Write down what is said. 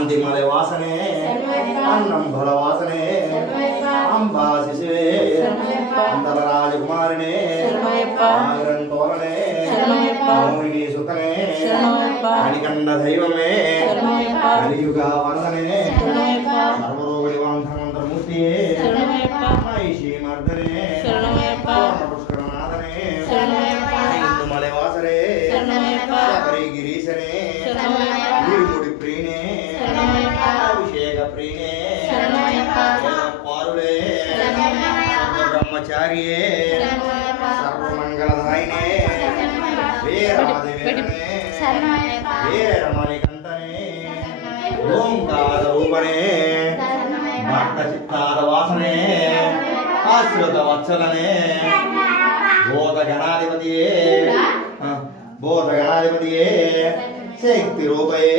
ಅಂತಿಮಲೆ ವಾಸನೆ ಅನ್ನಂಬಲ ವಾಸನೆ ಅಂಬಾ ಶಿಶುವೆ ಅಂದಲ ರಾಜಕುಮಾರನೇ ಆಯಿರಂ ತೋರಣೆ ಮೋಹಿನಿ ಸುತನೆ ಕಣಿಕಂಡ ದೈವಮೇ ಕಲಿಯುಗ ವಂದನೆ ಸರ್ವರೋಗ ನಿವಾಂತರ ಮಂತ್ರಮೂರ್ತಿಯೇ ಮಹಿಷಿ ಮರ್ದನೆ ಪುಷ್ಕರನಾದನೆ ಇಂದು ಮಲೆ ವಾಸರೆ ಶಬರಿ ಗಿರೀಶನೇ ಗಿರಿಮುಡಿ ಪ್ರೀಣೆ ಅಭಿಷೇಕ ಪ್ರೀಣೆ ಪಾರುಳೆ ಬ್ರಹ್ಮಚಾರಿಯೇ ಸರ್ವಮಂಗಲದಾಯಿನೇ ವೇರಾದಿವೇರನೇ ವೇರಮಣಿಕಂಠನೇ ಓಂಕಾರ ರೂಪನೇ ಭಕ್ತ ಚಿತ್ತಾದ ವಾಸನೆ ಆಶ್ರಿತ ವತ್ಸಲನೇ ಬೋಧ ಗಣಾಧಿಪತಿಯೇ ಶಕ್ತಿ ರೂಪಯೇ